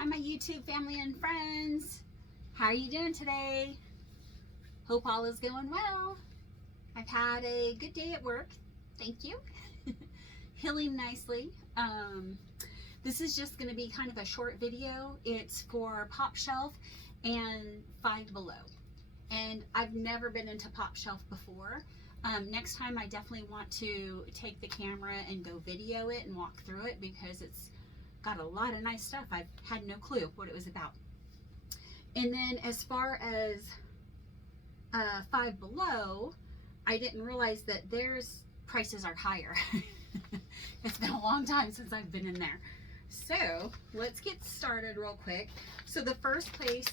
Hi, my YouTube family and friends. How are you doing today? Hope all is going well. I've had a good day at work. Thank you. Healing nicely. This is just going to be kind of a short video. It's for Pop Shelf and Five Below. And I've never been into Pop Shelf before. Next time I definitely want to take the camera and go video it and walk through it because it's got a lot of nice stuff. I've had no clue what it was about. And then as far as Five Below, I didn't realize that theirs prices are higher. It's been a long time since I've been in there. So let's get started real quick. So the first place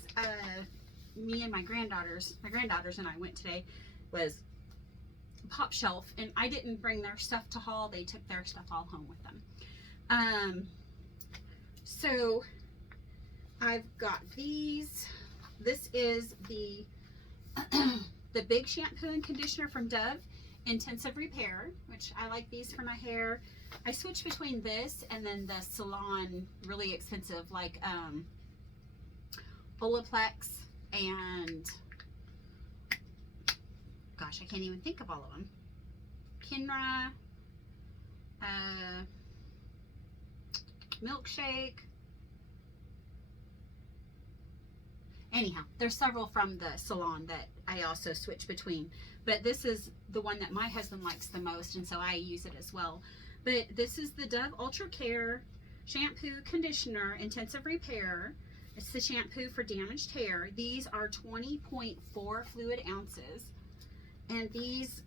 me and my granddaughters and I went today was Pop Shelf, and I didn't bring their stuff to haul. They took their stuff all home with them. So I've got these. This is the the big shampoo and conditioner from Dove, Intensive Repair, which I like these for my hair. I switch between this and then the Salon really expensive like Olaplex and gosh, I can't even think of all of them. Kenra, Milkshake. Anyhow, there's several from the Salon that I also switch between, but this is the one that my husband likes the most, and so I use it as well. But this is the Dove Ultra Care Shampoo Conditioner Intensive Repair. It's the shampoo for damaged hair. These are 20.4 fluid ounces, and these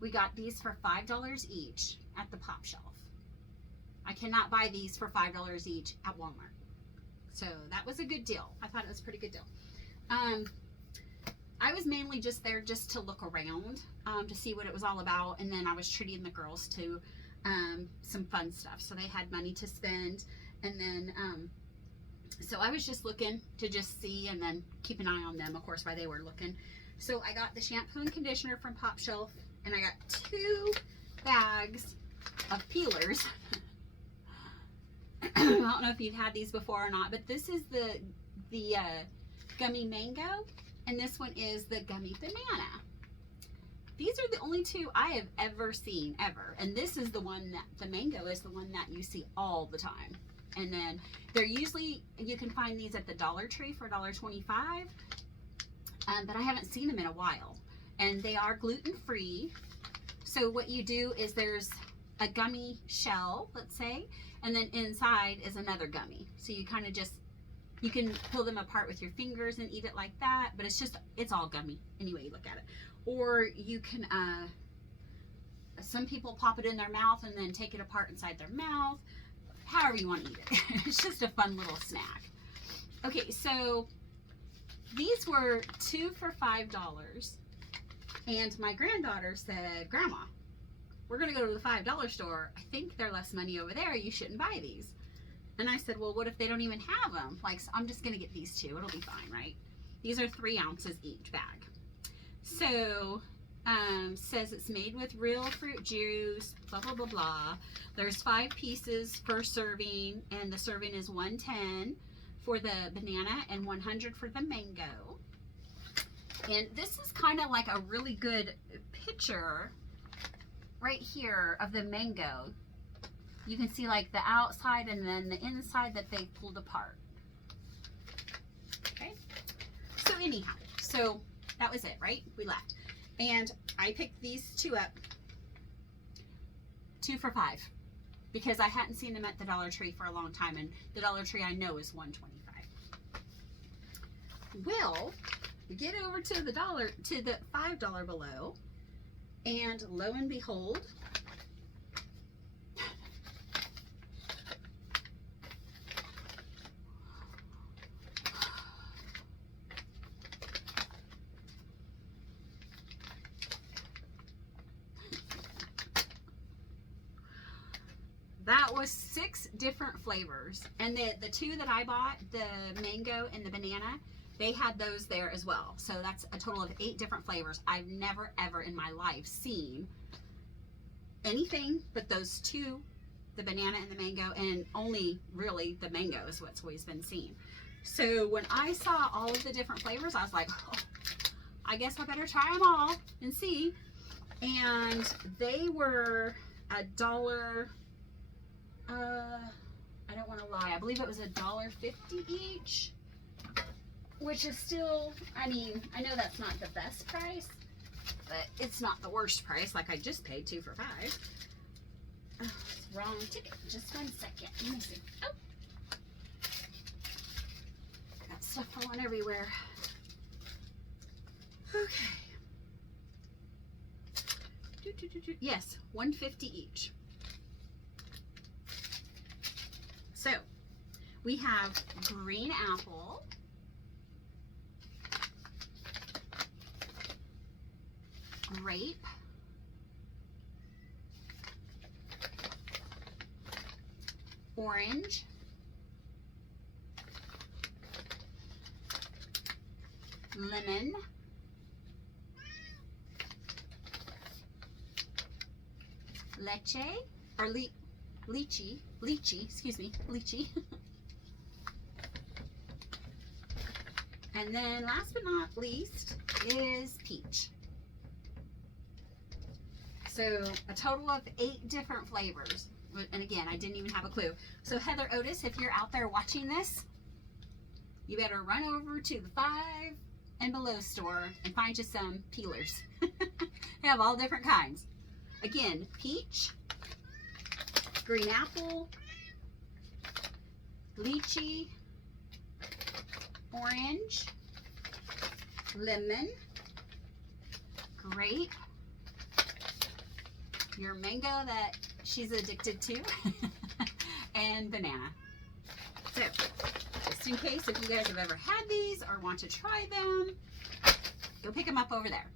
we got these for $5 each at the Pop Shelf. I cannot buy these for $5 each at Walmart. So that was a good deal. I thought it was a pretty good deal. I was mainly just there just to look around, to see what it was all about. And then I was treating the girls to some fun stuff. So they had money to spend. And then, so I was just looking to just see and then keep an eye on them, of course, while they were looking. So I got the shampoo and conditioner from Pop Shelf. And I got 2 bags of peelers. I don't know if you've had these before or not, but this is the gummy mango, and this one is the gummy banana. These are the only 2 I have ever seen, ever. And this is the one that, the mango is the one that you see all the time. And then they're usually, you can find these at the Dollar Tree for $1.25, but I haven't seen them in a while. And they are gluten-free. So what you do is there's a gummy shell, let's say, and then inside is another gummy. So you kind of just, you can pull them apart with your fingers and eat it like that, but it's all gummy anyway you look at it. Or you can, some people pop it in their mouth and then take it apart inside their mouth, however you want to eat it. It's just a fun little snack. Okay, so these were 2 for $5, and my granddaughter said, "Grandma, we're going to go to the $5 store. I think they're less money over there. You shouldn't buy these." And I said, "Well, what if they don't even have them? Like, so I'm just going to get these 2. It'll be fine, right?" These are 3 ounces each bag. So, says it's made with real fruit juice, blah, blah, blah, blah. There's 5 pieces per serving, and the serving is 110 for the banana and 100 for the mango. And this is kind of like a really good picture right here of the mango. You can see like the outside and then the inside that they pulled apart. Okay, so anyhow, so that was it, right? We left, and I picked these 2 up, 2 for $5, because I hadn't seen them at the Dollar Tree for a long time, and the Dollar Tree I know is $1.25. Well, we get over to the $5 Below, and lo and behold, that was 6 different flavors. And the 2 that I bought, the mango and the banana, they had those there as well. So that's a total of 8 different flavors. I've never ever in my life seen anything but those 2 the banana and the mango, and only really the mango is what's always been seen. So when I saw all of the different flavors, I was like, oh, I guess I better try them all and see. And they were $1. I don't want to lie. I believe it was $1.50 each, which is still, I mean, I know that's not the best price, but it's not the worst price. Like I just paid 2 for $5. Oh, it's wrong ticket. Just 1 second. Let me see. Oh, got stuff falling everywhere. Okay. Yes, $1.50 each. So we have green apple, grape, orange, lemon, leche, or lychee, excuse me, lychee. And then last but not least is peach. So a total of 8 different flavors. And again, I didn't even have a clue. So Heather Otis, if you're out there watching this, you better run over to the 5 and Below store and find you some peelers. They have all different kinds. Again, peach, green apple, lychee, orange, lemon, grape, your mango that she's addicted to, and banana. So, just in case if you guys have ever had these or want to try them, go pick them up over there.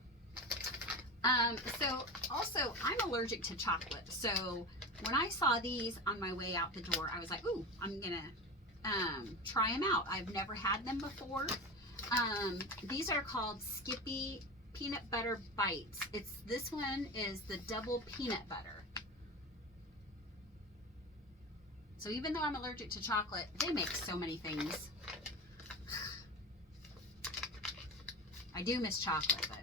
So also I'm allergic to chocolate. So when I saw these on my way out the door, I was like, ooh, I'm gonna try them out. I've never had them before. These are called Skippy Peanut Butter Bites. This one is the double peanut butter. So even though I'm allergic to chocolate, they make so many things. I do miss chocolate, but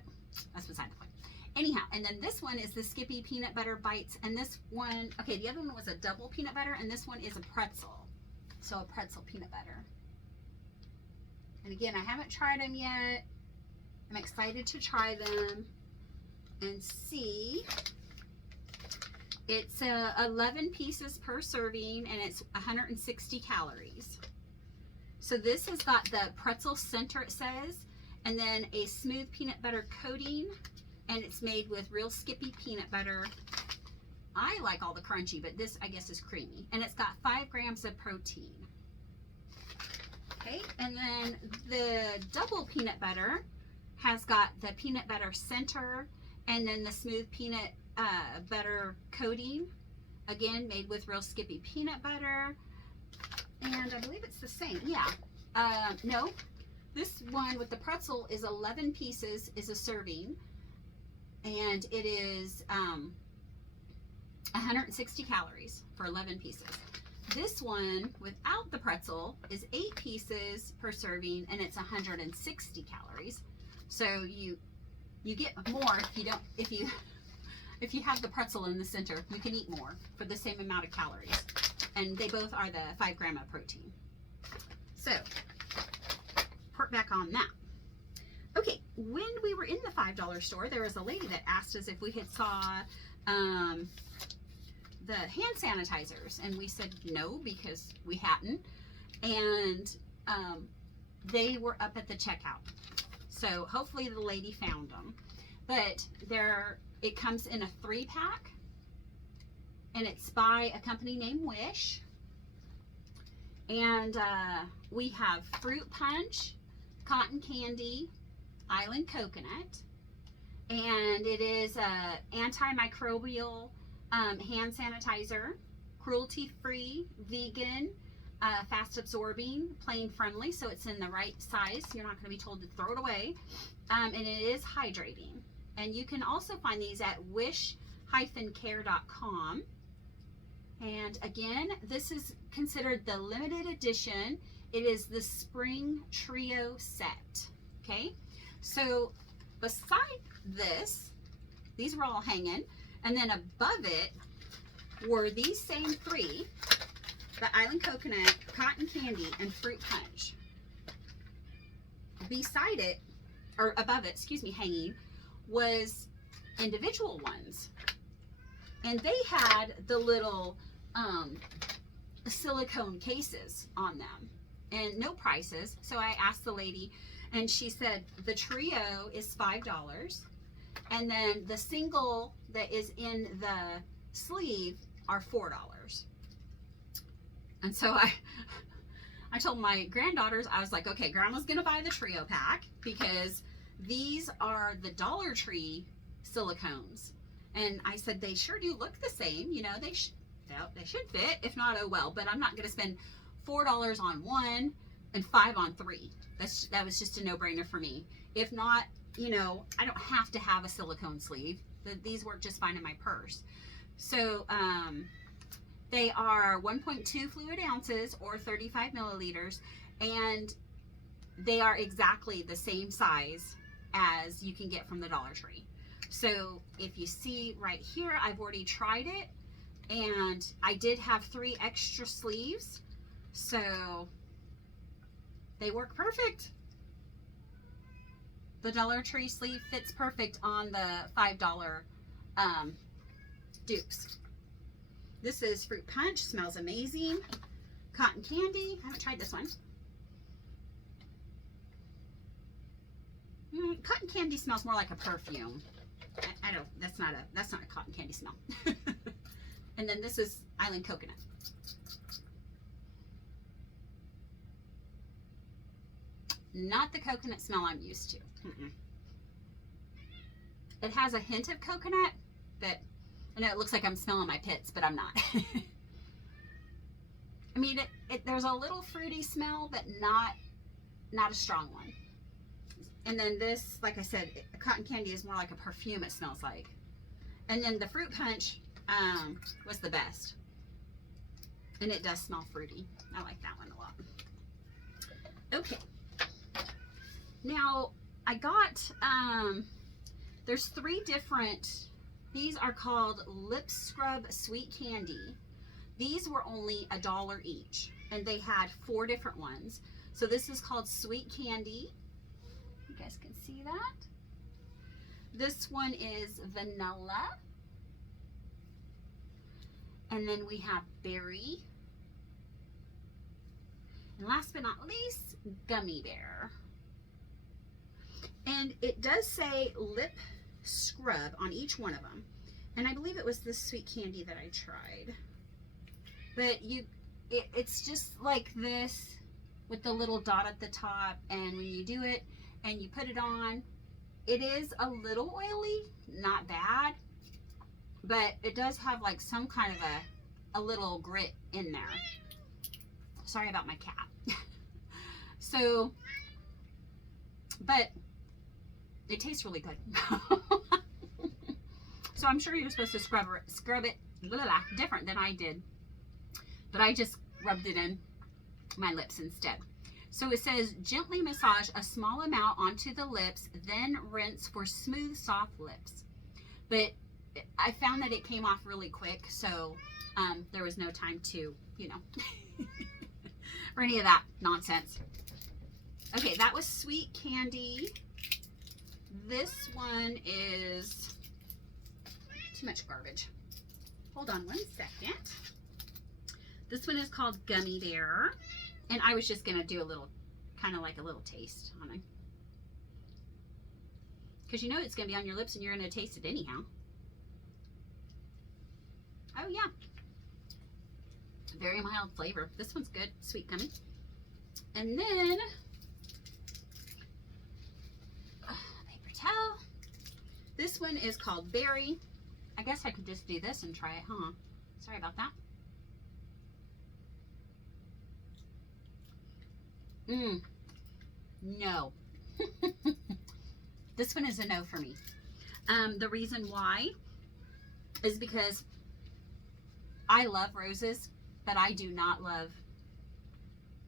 that's beside the point. Anyhow, and then this one is the Skippy Peanut Butter Bites, and this one, okay, the other one was a double peanut butter, and this one is a pretzel. So a pretzel peanut butter. And again, I haven't tried them yet. I'm excited to try them and see. It's 11 pieces per serving, and it's 160 calories. So this has got the pretzel center, it says, and then a smooth peanut butter coating, and it's made with real Skippy peanut butter. I like all the crunchy, but this, I guess, is creamy. And it's got 5 grams of protein. Okay, and then the double peanut butter has got the peanut butter center and then the smooth peanut butter coating, again made with real Skippy peanut butter, and I believe it's the same. Yeah, no, this one with the pretzel is 11 pieces is a serving, and it is 160 calories for 11 pieces. This one without the pretzel is 8 pieces per serving, and it's 160 calories. So you get more if you have the pretzel in the center. You can eat more for the same amount of calories, and they both are the 5 gram of protein. So report back on that. Okay, when we were in the $5 store, there was a lady that asked us if we had saw the hand sanitizers, and we said no because we hadn't, and they were up at the checkout. So hopefully the lady found them. But it comes in a 3-pack, and it's by a company named Wish. And we have fruit punch, cotton candy, island coconut, and it is a antimicrobial hand sanitizer, cruelty-free, vegan, fast absorbing, plain friendly, so it's in the right size. You're not going to be told to throw it away, and it is hydrating. And you can also find these at wish-care.com. And again, this is considered the limited edition. It is the Spring Trio set. Okay, so beside this, these were all hanging, and then above it were these same three, the Island Coconut, Cotton Candy, and Fruit Punch. Beside it, or above it, excuse me, hanging, was individual ones. And they had the little silicone cases on them and no prices. So I asked the lady, and she said the trio is $5, and then the single that is in the sleeve are $4. And so I told my granddaughters, I was like, okay, grandma's gonna buy the trio pack because these are the Dollar Tree silicones. And I said, they sure do look the same, you know, they should fit. If not, oh well. But I'm not gonna spend $4 on one and $5 on three. That was just a no-brainer for me. If not, you know, I don't have to have a silicone sleeve. These work just fine in my purse. So they are 1.2 fluid ounces or 35 milliliters, and they are exactly the same size as you can get from the Dollar Tree. So if you see right here, I've already tried it, and I did have 3 extra sleeves, so they work perfect. The Dollar Tree sleeve fits perfect on the $5 dupes. This is Fruit Punch, smells amazing. Cotton Candy, I haven't tried this one. Cotton Candy smells more like a perfume. I don't, that's not a cotton candy smell. And then this is Island Coconut. Not the coconut smell I'm used to. It has a hint of coconut, but I know it looks like I'm smelling my pits, but I'm not. I mean, there's a little fruity smell, but not a strong one. And then this, like I said, Cotton Candy is more like a perfume, it smells like. And then the Fruit Punch was the best. And it does smell fruity. I like that one a lot. Okay. Now, I got, there's 3 different, these are called Lip Scrub Sweet Candy. These were only $1 each, and they had 4 different ones. So this is called Sweet Candy. You guys can see that. This one is vanilla. And then we have berry. And last but not least, gummy bear. And it does say lip scrub on each one of them. And I believe it was this Sweet Candy that I tried. But it's just like this with the little dot at the top. And when you do it and you put it on, it is a little oily, not bad. But it does have like some kind of a little grit in there. Sorry about my cat. So, but it tastes really good. So I'm sure you're supposed to scrub it different than I did. But I just rubbed it in my lips instead. So it says, gently massage a small amount onto the lips, then rinse for smooth, soft lips. But I found that it came off really quick, so there was no time to, you know, for any of that nonsense. Okay, that was Sweet Candy. This one is too much garbage. Hold on one second. This one is called Gummy Bear. And I was just going to do a little, kind of like a little taste on it. Because you know it's going to be on your lips and you're going to taste it anyhow. Oh yeah. Very mild flavor. This one's good. Sweet gummy. And then paper towel. This one is called Berry. I guess I could just do this and try it, huh? Sorry about that. No. This one is a no for me. The reason why is because I love roses, but I do not love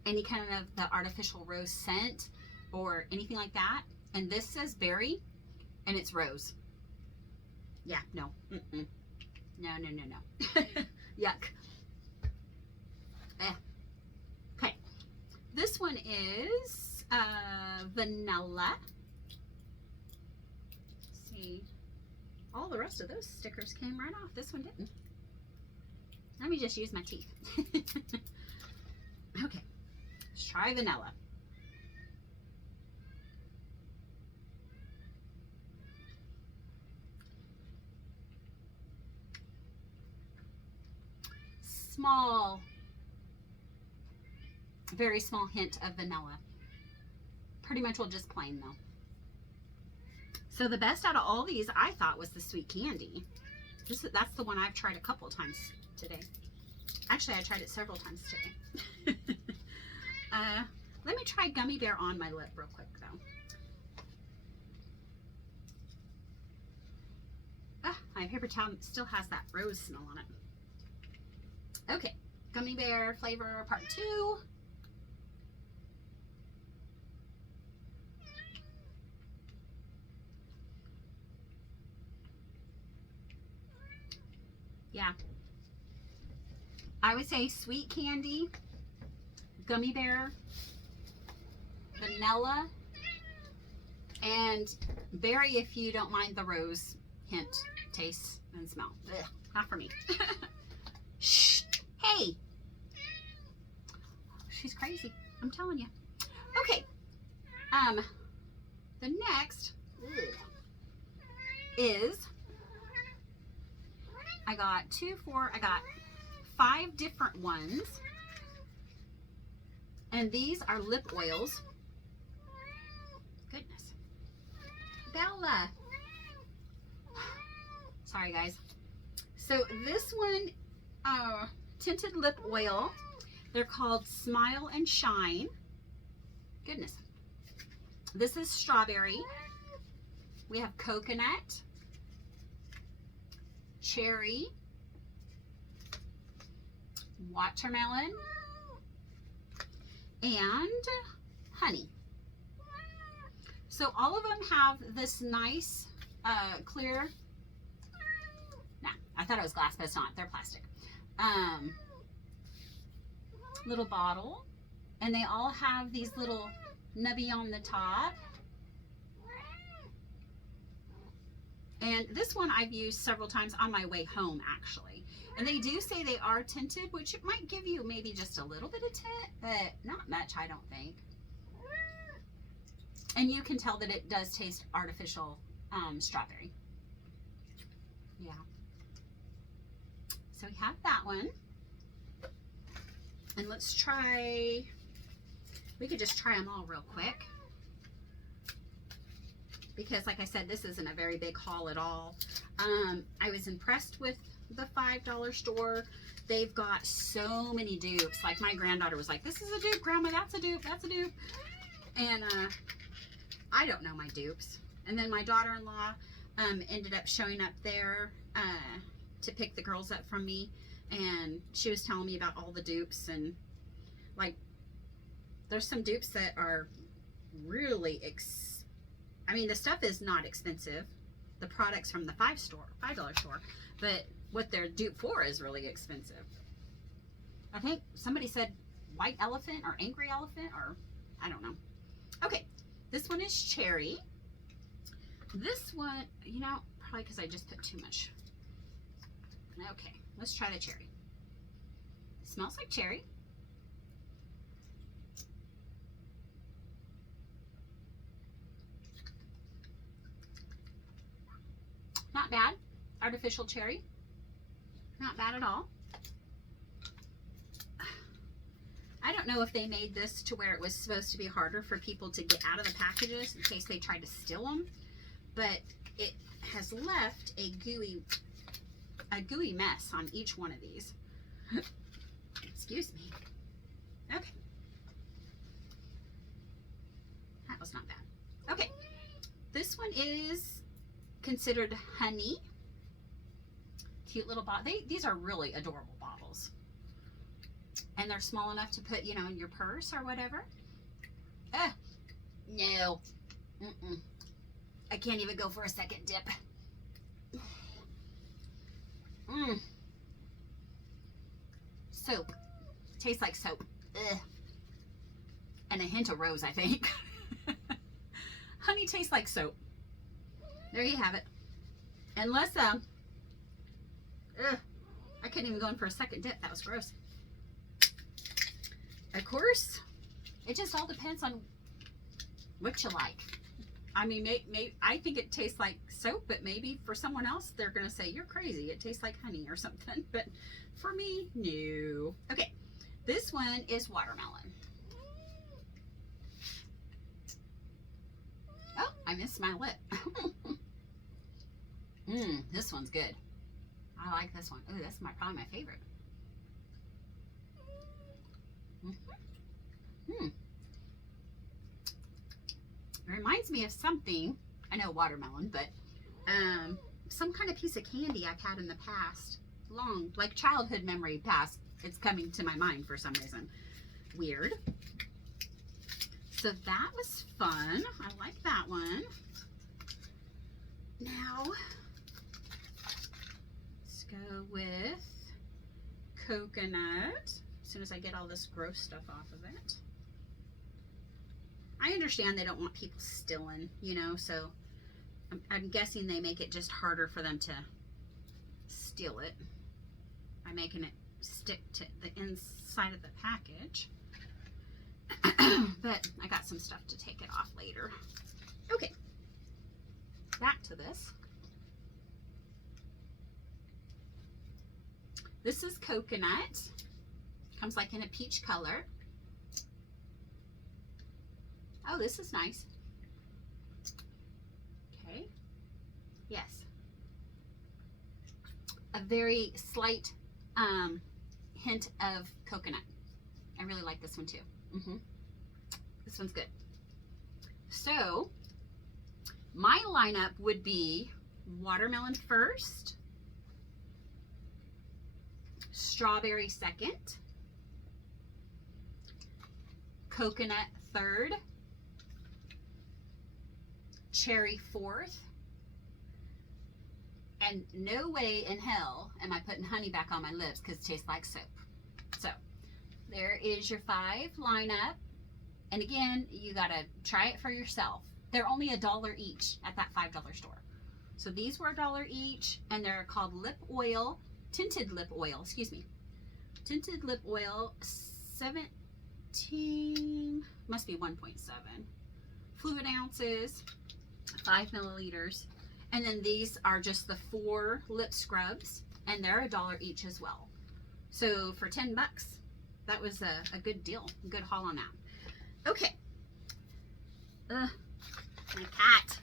any kind of the artificial rose scent or anything like that. And this says berry and it's rose. Yeah, no. Mm-mm. No, no, no, no. Yuck. Okay. This one is vanilla. Let's see. All the rest of those stickers came right off. This one didn't. Let me just use my teeth. Okay. Let's try vanilla. Small, very small hint of vanilla. Pretty much will just plain though. So the best out of all these I thought was the sweet candy. That's the one I've tried a couple times today. Actually, I tried it several times today. Let me try Gummy Bear on my lip real quick though. My paper towel still has that rose smell on it. Okay, Gummy Bear flavor part 2. Yeah. I would say sweet candy, Gummy Bear, vanilla, and berry if you don't mind the rose hint, taste, and smell. Ugh, not for me. Shh. Hey. She's crazy. I'm telling you. Okay. The next is I got 5 different ones. And these are lip oils. Goodness. Bella. Sorry guys. So this one tinted lip oil. They're called Smile and Shine. Goodness. This is strawberry. We have coconut, cherry, watermelon, and honey. So all of them have this nice clear, nah, I thought it was glass, but it's not. They're plastic. Little bottle, and they all have these little nubby on the top. And this one I've used several times on my way home actually. And they do say they are tinted, which it might give you maybe just a little bit of tint, but not much, I don't think. And you can tell that it does taste artificial strawberry. Yeah. So we have that one. And let's try, we could just try them all real quick. Because like I said, this isn't a very big haul at all. I was impressed with the $5 store. They've got so many dupes. Like my granddaughter was like, this is a dupe, Grandma, that's a dupe, that's a dupe. And I don't know my dupes. And then my daughter-in-law ended up showing up there to pick the girls up from me. And she was telling me about all the dupes, and like there's some dupes that are really I mean, the stuff is not expensive, the products from the $5 store, but what they're dupe for is really expensive. I think somebody said white elephant or angry elephant, or I don't know. Okay, this one is cherry. This one, you know, probably because I just put too much. Okay, let's try the cherry. Smells like cherry. Not bad. Artificial cherry. Not bad at all. I don't know if they made this to where it was supposed to be harder for people to get out of the packages in case they tried to steal them, but it has left a gooey mess on each one of these. Excuse me. Okay. That was not bad. Okay. This one is considered honey. Cute little bottle. These are really adorable bottles. and they're small enough to put, in your purse or whatever. No. I can't even go for a second dip. Soap. Tastes like soap. And a hint of rose, I think. Honey tastes like soap. There you have it. Unless, I couldn't even go in for a second dip. That was gross. Of course, it just all depends on what you like. I mean, I think it tastes like soap, but maybe for someone else, they're going to say, you're crazy. It tastes like honey or something. But for me, no. Okay, this one is watermelon. Oh, I missed my lip. This one's good. I like this one. Oh, that's probably my favorite. It reminds me of something. I know watermelon, but some kind of piece of candy I've had in the past. Long, like childhood memory past. It's coming to my mind for some reason. Weird. So that was fun. I like that one. Now, let's go with coconut. As soon as I get all this gross stuff off of it. I understand they don't want people stealing, so I'm guessing they make it just harder for them to steal it by making it stick to the inside of the package. But I got some stuff to take it off later. Okay, back to this. This is coconut. Comes like in a peach color. Oh, this is nice. Okay. Yes. A very slight hint of coconut. I really like this one too. This one's good. So, my lineup would be watermelon first, strawberry second, coconut third, cherry fourth, and no way in hell am I putting honey back on my lips because it tastes like soap. So there is your 5 lineup, and again, you gotta try it for yourself. They're only $1 each at that $5 store. So these were $1 each, and they're called lip oil, tinted lip oil, excuse me. Tinted lip oil, 17, must be 1.7 fluid ounces, 5 milliliters. And then these are just the 4 lip scrubs, and they're $1 each as well. So for 10 bucks, that was a good deal, a good haul on that. Okay. My cat.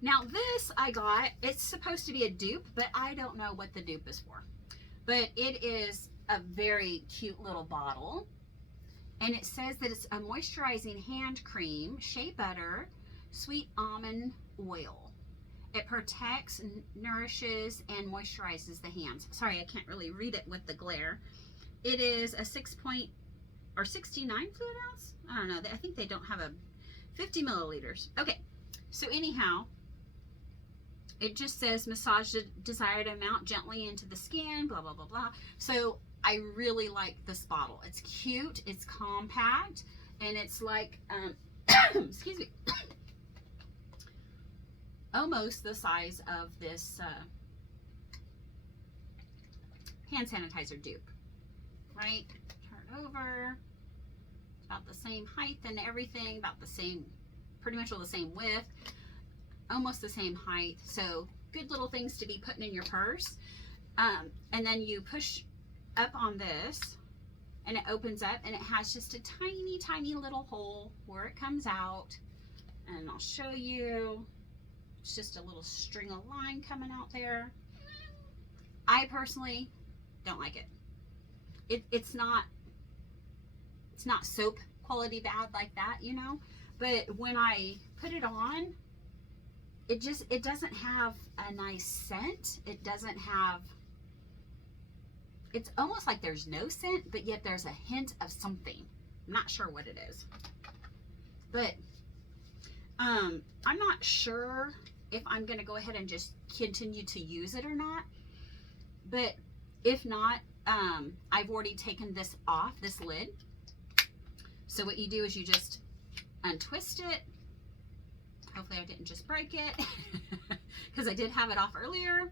Now this I got, it's supposed to be a dupe, but I don't know what the dupe is for. But it is a very cute little bottle. And it says that it's a moisturizing hand cream, shea butter, sweet almond oil. It protects, nourishes, and moisturizes the hands. Sorry, I can't really read it with the glare. It is a 69 fluid ounce? I don't know. I think they don't have a 50 milliliters. Okay, so anyhow, it just says massage the desired amount gently into the skin, blah, blah, blah, blah. So I really like this bottle. It's cute, it's compact, and it's like, excuse me, almost the size of this hand sanitizer dupe, right? Turn over, about the same height and everything, about the same, pretty much all the same width, almost the same height. So good little things to be putting in your purse. And then you push up on this and it opens up, and it has just a tiny, tiny little hole where it comes out. And I'll show you. It's just a little string of line coming out there. I personally don't like it. It's not soap quality bad like that, you know, but when I put it on, it doesn't have a nice scent. It doesn't have, it's almost like there's no scent, but yet there's a hint of something. I'm not sure what it is. But I'm not sure if I'm going to go ahead and just continue to use it or not. But if not, I've already taken this off, this lid. So what you do is you just untwist it. Hopefully I didn't just break it because I did have it off earlier.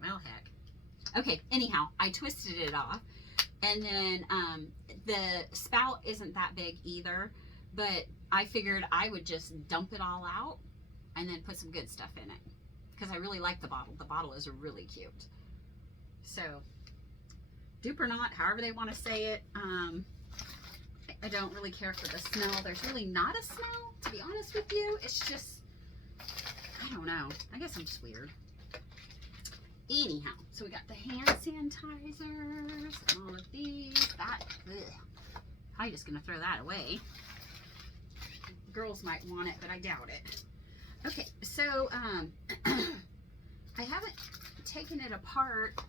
Well, heck. Okay, anyhow, I twisted it off. And then the spout isn't that big either, but I figured I would just dump it all out and then put some good stuff in it because I really like the bottle. The bottle is really cute. So, dupe or not, however they want to say it. I don't really care for the smell. There's really not a smell, to be honest with you. It's just, I don't know. I guess I'm just weird. Anyhow, so we got the hand sanitizers, all of these. That, ugh. I'm just gonna throw that away. Girls might want it, but I doubt it. Okay, so I haven't taken it apart.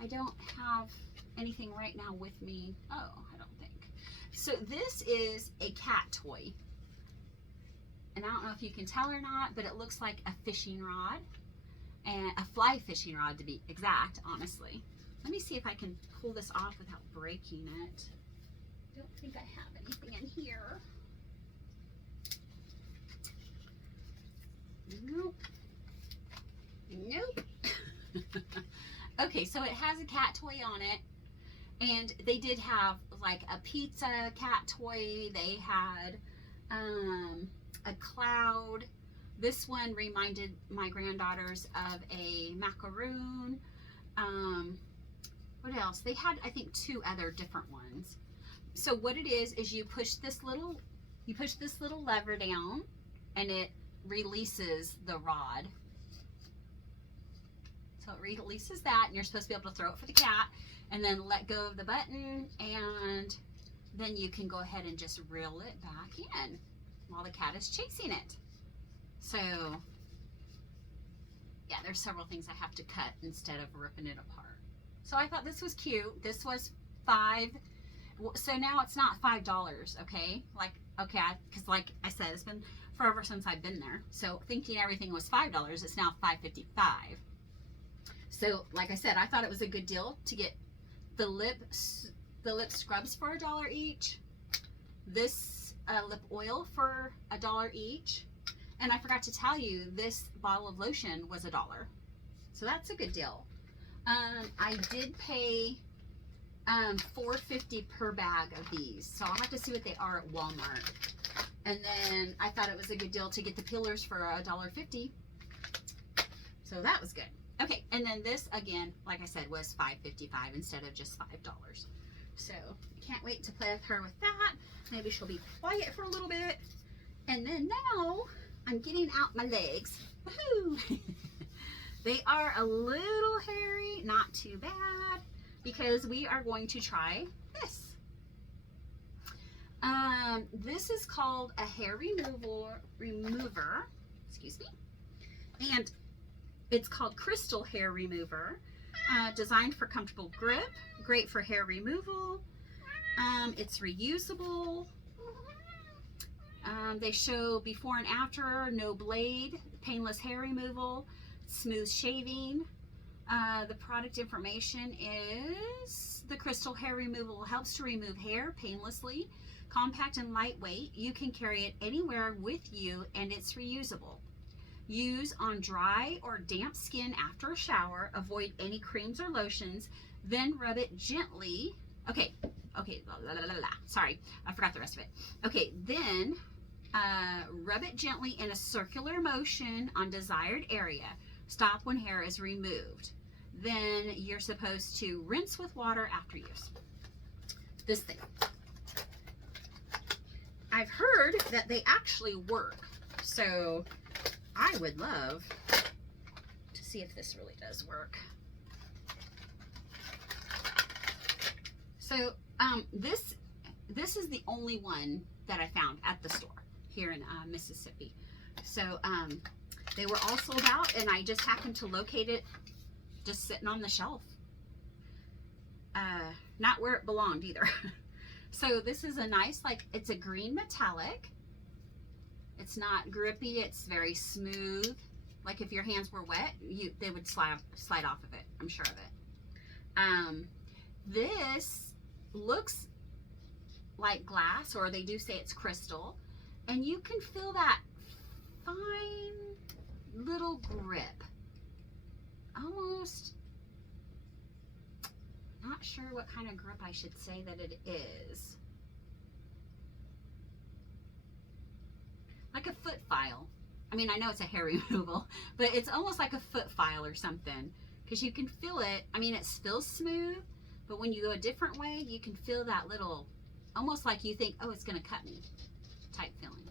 I don't have anything right now with me. Oh, I don't think. So this is a cat toy. And I don't know if you can tell or not, but it looks like a fishing rod. And a fly fishing rod, to be exact, honestly. Let me see if I can pull this off without breaking it. I don't think I have anything in here. Nope. Nope. Okay, so it has a cat toy on it. And they did have like a pizza cat toy. They had a cloud. This one reminded my granddaughters of a macaroon. What else? They had, I think, 2 other different ones. So what it is you push this little lever down and it releases the rod. So it releases that and you're supposed to be able to throw it for the cat and then let go of the button and then you can go ahead and just reel it back in while the cat is chasing it. So, yeah, there's several things I have to cut instead of ripping it apart. So I thought this was cute. This was $5. So now it's not $5, okay? Because like I said, it's been forever since I've been there. So thinking everything was $5, it's now $5.55. So like I said, I thought it was a good deal to get the lip scrubs for $1 each. This lip oil for $1 each. And I forgot to tell you, this bottle of lotion was $1. So that's a good deal. I did pay $4.50 per bag of these. So I'll have to see what they are at Walmart. And then I thought it was a good deal to get the peelers for $1.50. So that was good. Okay, and then this, again, like I said, was $5.55 instead of just $5. So can't wait to play with her with that. Maybe she'll be quiet for a little bit. And then now I'm getting out my legs. Woohoo! They are a little hairy, not too bad, because we are going to try this. This is called a hair remover, excuse me, and it's called Crystal Hair Remover, designed for comfortable grip, great for hair removal. It's reusable. They show before and after, no blade, painless hair removal, smooth shaving. The product information is the Crystal Hair Removal helps to remove hair painlessly, compact and lightweight. You can carry it anywhere with you and it's reusable. Use on dry or damp skin after a shower. Avoid any creams or lotions. Then rub it gently. Okay, sorry, I forgot the rest of it. Okay, then rub it gently in a circular motion on desired area. Stop when hair is removed. Then you're supposed to rinse with water after use. This thing. I've heard that they actually work, so I would love to see if this really does work. So this is the only one that I found at the store here in Mississippi. So they were all sold out, and I just happened to locate it just sitting on the shelf. Not where it belonged either. So this is a nice, like, it's a green metallic. It's not grippy. It's very smooth. Like if your hands were wet, they would slide off of it. I'm sure of it. This looks like glass, or they do say it's crystal, and you can feel that fine little grip. Almost, not sure what kind of grip I should say that it is. Like a foot file. I mean, I know it's a hair removal, but it's almost like a foot file or something, because you can feel it. I mean, it feels smooth, but when you go a different way, you can feel that little, almost like you think, oh, it's going to cut me type feeling.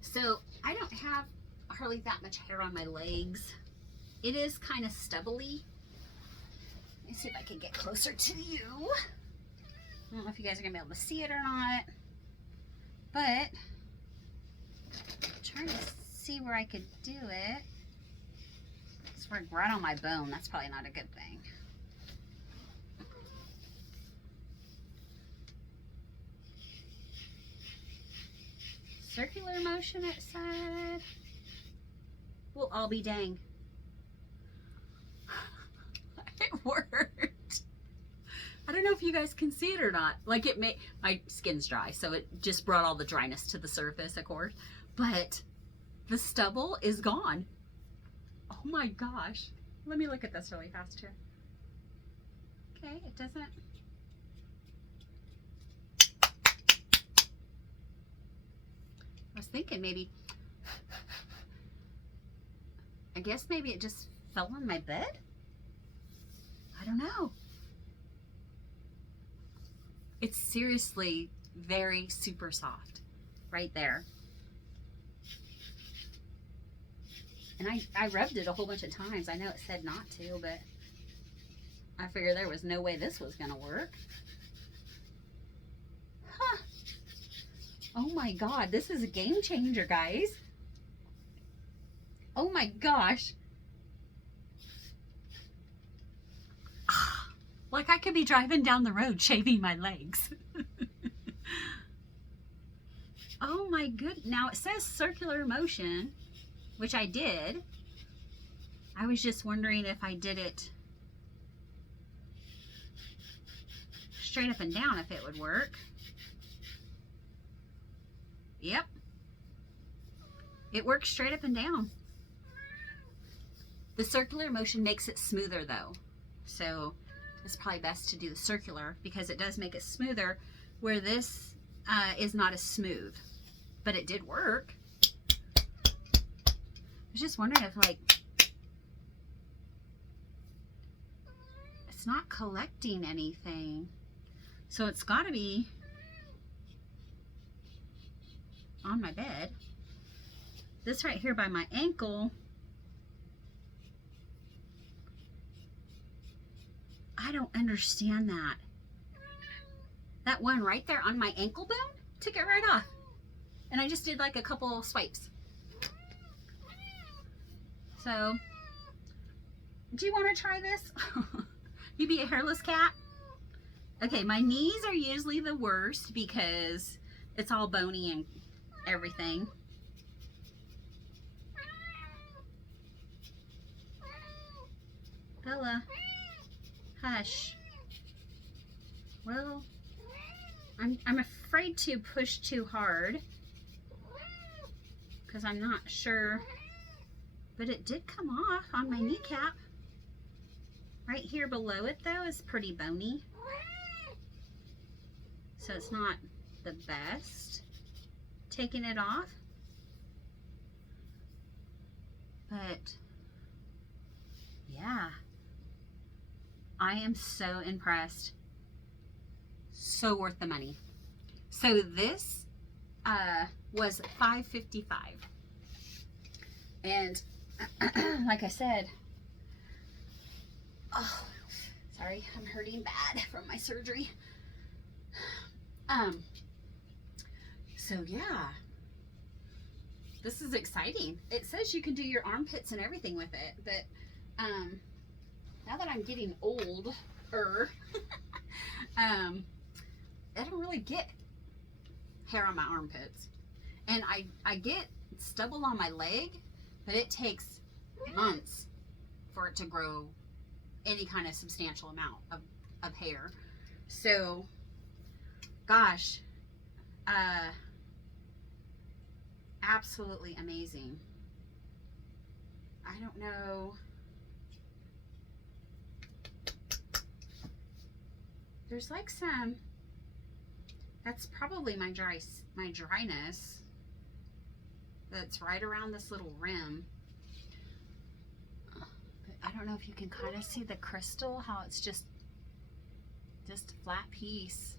So I don't have hardly that much hair on my legs. It is kind of stubbly. Let me see if I can get closer to you. I don't know if you guys are going to be able to see it or not, but I'm trying to see where I could do it. It's right on my bone. That's probably not a good thing. Circular motion, it said. We'll all be dang. It worked. I don't know if you guys can see it or not. Like it may, my skin's dry, so it just brought all the dryness to the surface, of course. But the stubble is gone. Oh my gosh. Let me look at this really fast here. Okay, it doesn't. I was thinking maybe, I guess maybe it just fell on my bed? I don't know. It's seriously very super soft right there. And I rubbed it a whole bunch of times. I know it said not to, but I figured there was no way this was gonna work. Huh. Oh my God, this is a game changer, guys. Oh my gosh. Like I could be driving down the road shaving my legs. Oh my good. Now it says circular motion, which I did. I was just wondering if I did it straight up and down, if it would work. Yep. It works straight up and down. The circular motion makes it smoother though. So it's probably best to do the circular because it does make it smoother, where this is not as smooth. But it did work. I was just wondering if like, it's not collecting anything. So it's gotta be on my bed. This right here by my ankle, I don't understand that. That one right there on my ankle bone took it right off. And I just did like a couple swipes. So, do you want to try this? You be a hairless cat? Okay, my knees are usually the worst because it's all bony and everything. Bella, hush. Well, I'm afraid to push too hard because I'm not sure, but it did come off on my kneecap. Right here below it though is pretty bony, so it's not the best taking it off, but yeah, I am so impressed. So worth the money. So this was $5.55, and like I said, oh, sorry, I'm hurting bad from my surgery. So yeah, this is exciting. It says you can do your armpits and everything with it, but now that I'm getting older, I don't really get hair on my armpits. And I get stubble on my leg, but it takes months for it to grow any kind of substantial amount of hair. So, gosh, absolutely amazing. I don't know. There's like some, that's probably my dryness. That's right around this little rim. But I don't know if you can kind of see the crystal, how it's just a flat piece.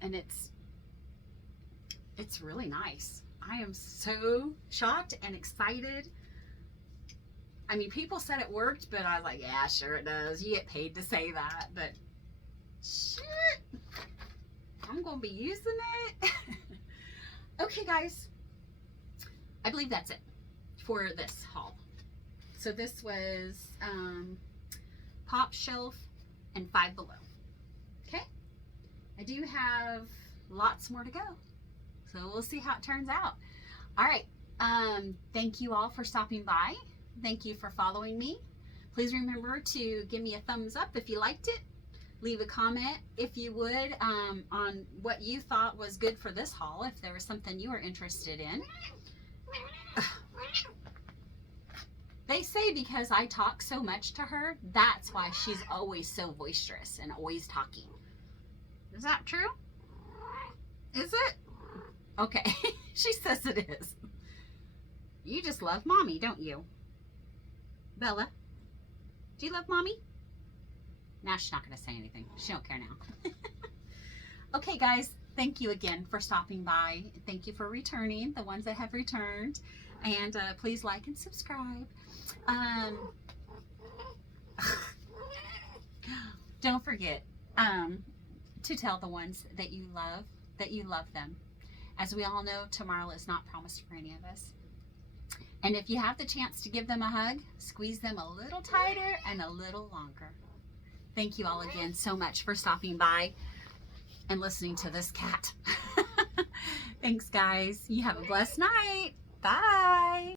And it's really nice. I am so shocked and excited. I mean, people said it worked, but I was like, yeah, sure it does. You get paid to say that, but shit, I'm gonna be using it. Okay, guys, I believe that's it for this haul. So this was Pop Shelf and Five Below. Okay, I do have lots more to go, so we'll see how it turns out. All right, thank you all for stopping by. Thank you for following me. Please remember to give me a thumbs up if you liked it. Leave a comment if you would on what you thought was good for this haul, if there was something you were interested in. They say because I talk so much to her, that's why she's always so boisterous and always talking. Is that true? Is it? Okay. She says it is. You just love mommy, don't you? Bella, do you love mommy? Now she's not going to say anything. She don't care now. Okay, guys, thank you again for stopping by. Thank you for returning, the ones that have returned. And please like and subscribe. Don't forget to tell the ones that you love them. As we all know, tomorrow is not promised for any of us. And if you have the chance to give them a hug, squeeze them a little tighter and a little longer. Thank you all again so much for stopping by and listening to this cat. Thanks, guys. You have a blessed night. Bye.